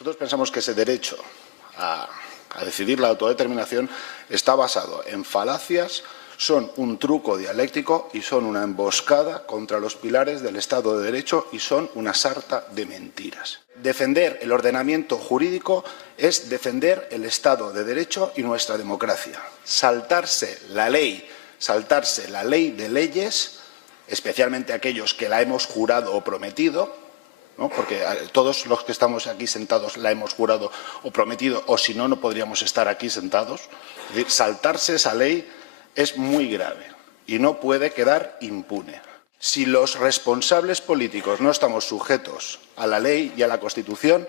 Nosotros pensamos que ese derecho a decidir la autodeterminación está basado en falacias, son un truco dialéctico y son una emboscada contra los pilares del Estado de Derecho y son una sarta de mentiras. Defender el ordenamiento jurídico es defender el Estado de Derecho y nuestra democracia. Saltarse la ley de leyes, especialmente aquellos que la hemos jurado o prometido, ¿no? Porque todos los que estamos aquí sentados la hemos jurado o prometido, o si no, no podríamos estar aquí sentados. Es decir, saltarse esa ley es muy grave y no puede quedar impune. Si los responsables políticos no estamos sujetos a la ley y a la Constitución,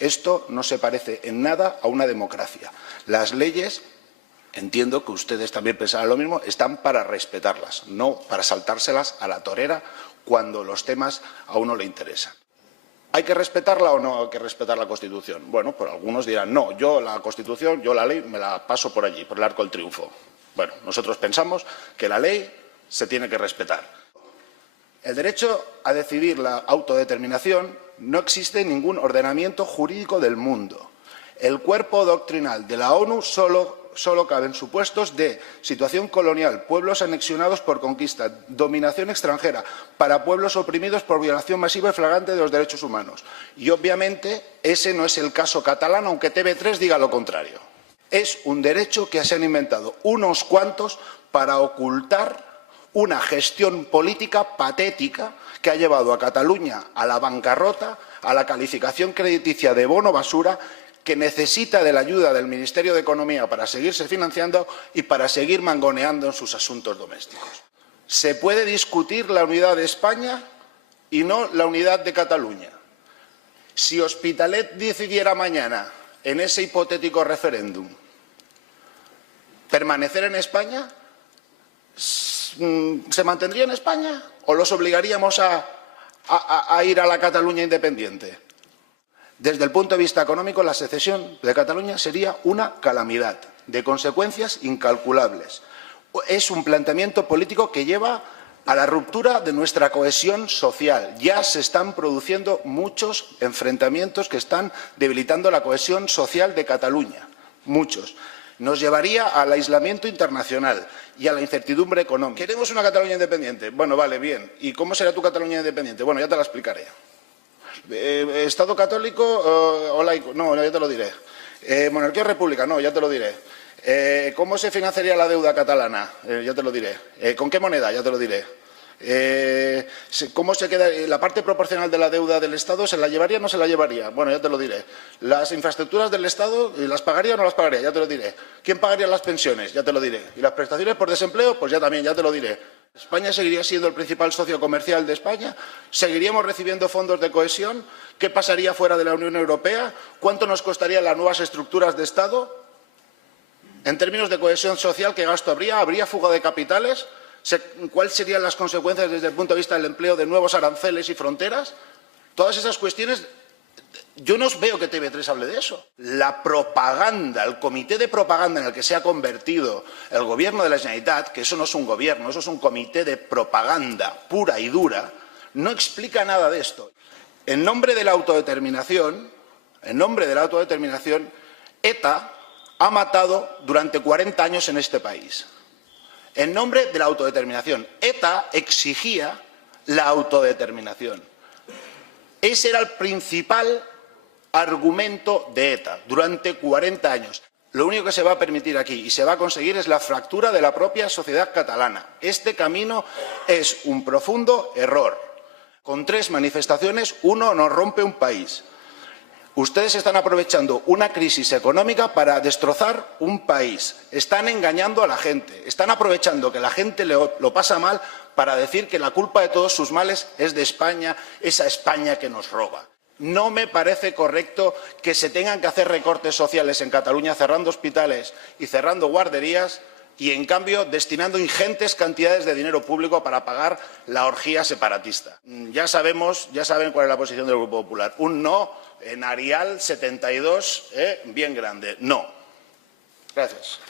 esto no se parece en nada a una democracia. Las leyes, entiendo que ustedes también pensarán lo mismo, están para respetarlas, no para saltárselas a la torera cuando los temas a uno le interesan. ¿Hay que respetarla o no hay que respetar la Constitución? Bueno, pues algunos dirán, no, yo la Constitución, yo la ley me la paso por allí, por el Arco del Triunfo. Bueno, nosotros pensamos que la ley se tiene que respetar. El derecho a decidir la autodeterminación no existe en ningún ordenamiento jurídico del mundo. El cuerpo doctrinal de la ONU solo caben supuestos de situación colonial, pueblos anexionados por conquista, dominación extranjera, para pueblos oprimidos por violación masiva y flagrante de los derechos humanos. Y obviamente ese no es el caso catalán, aunque TV3 diga lo contrario. Es un derecho que se han inventado unos cuantos para ocultar una gestión política patética que ha llevado a Cataluña a la bancarrota, a la calificación crediticia de bono basura, que necesita de la ayuda del Ministerio de Economía para seguirse financiando y para seguir mangoneando en sus asuntos domésticos. Se puede discutir la unidad de España y no la unidad de Cataluña. Si Hospitalet decidiera mañana, en ese hipotético referéndum, permanecer en España, ¿se mantendría en España o los obligaríamos a ir a la Cataluña independiente? Desde el punto de vista económico, la secesión de Cataluña sería una calamidad, de consecuencias incalculables. Es un planteamiento político que lleva a la ruptura de nuestra cohesión social. Ya se están produciendo muchos enfrentamientos que están debilitando la cohesión social de Cataluña, muchos. Nos llevaría al aislamiento internacional y a la incertidumbre económica. ¿Queremos una Cataluña independiente? Bueno, vale, bien. ¿Y cómo será tu Cataluña independiente? Bueno, ya te la explicaré. ¿Estado católico o laico? No, ya te lo diré. ¿Monarquía o república? No, ya te lo diré. ¿Cómo se financiaría la deuda catalana? Ya te lo diré. ¿Con qué moneda? Ya te lo diré. ¿Cómo se queda la parte proporcional de la deuda del Estado? ¿Se la llevaría o no se la llevaría? Bueno, ya te lo diré. ¿Las infraestructuras del Estado las pagaría o no las pagaría? Ya te lo diré. ¿Quién pagaría las pensiones? Ya te lo diré. ¿Y las prestaciones por desempleo? Pues ya también, ya te lo diré. ¿España seguiría siendo el principal socio comercial de España? ¿Seguiríamos recibiendo fondos de cohesión? ¿Qué pasaría fuera de la Unión Europea? ¿Cuánto nos costarían las nuevas estructuras de Estado? En términos de cohesión social, ¿qué gasto habría? ¿Habría fuga de capitales? ¿Cuáles serían las consecuencias desde el punto de vista del empleo de nuevos aranceles y fronteras? Todas esas cuestiones, yo no veo que TV3 hable de eso. La propaganda, el comité de propaganda en el que se ha convertido el gobierno de la Generalitat, que eso no es un gobierno, eso es un comité de propaganda pura y dura, no explica nada de esto. En nombre de la autodeterminación, ETA ha matado durante 40 años en este país. En nombre de la autodeterminación. ETA exigía la autodeterminación. Ese era el principal argumento de ETA durante 40 años. Lo único que se va a permitir aquí y se va a conseguir es la fractura de la propia sociedad catalana. Este camino es un profundo error. Con 3 manifestaciones, uno nos rompe un país. Ustedes están aprovechando una crisis económica para destrozar un país. Están engañando a la gente. Están aprovechando que la gente lo pasa mal para decir que la culpa de todos sus males es de España, esa España que nos roba. No me parece correcto que se tengan que hacer recortes sociales en Cataluña cerrando hospitales y cerrando guarderías y, en cambio, destinando ingentes cantidades de dinero público para pagar la orgía separatista. Ya saben cuál es la posición del Grupo Popular. Un no en Arial 72, bien grande. No. Gracias.